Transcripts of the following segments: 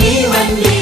வந்தே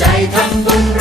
ใจทำบุญ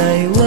say